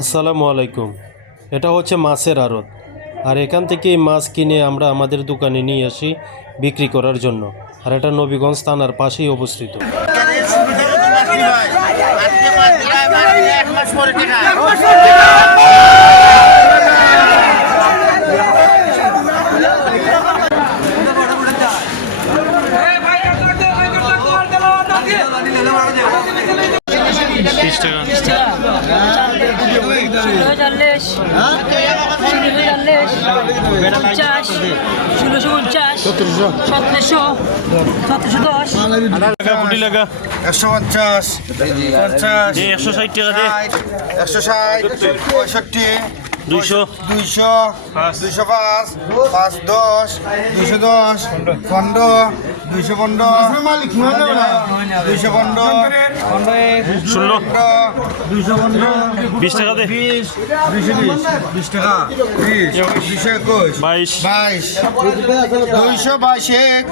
আসসালামু আলাইকুম। এটা হচ্ছে মাছের আড়ত। আর এখান থেকেই মাছ কিনে আমরা আমাদের দোকানে নিয়ে আসি বিক্রি করার জন্য। আর এটা নবীগঞ্জ থানার পাশেই অবস্থিত। চল্লিশ চল্লিশ পঞ্চাশ ষোলোশো পঞ্চাশ সতেরোশো সতেরোশো দশ। একশো পঞ্চাশ পঞ্চাশ একশো ষাট টাকা দে। একশো ষাট পঁয়ষট্টি দুইশো। দুইশো দুইশো পাঁচ পাঁচ দশ দুইশো দশ পনেরো। দুইশো পনেরো। দুইশো পনেরো। ষোলো। দুইশো পনেরো। বিশ টাকা বিশ। দুইশো বিশ। বিশ টাকা। বিশ। দুইশো একুশ। বাইশ। বাইশ। দুইশো বাইশ এক।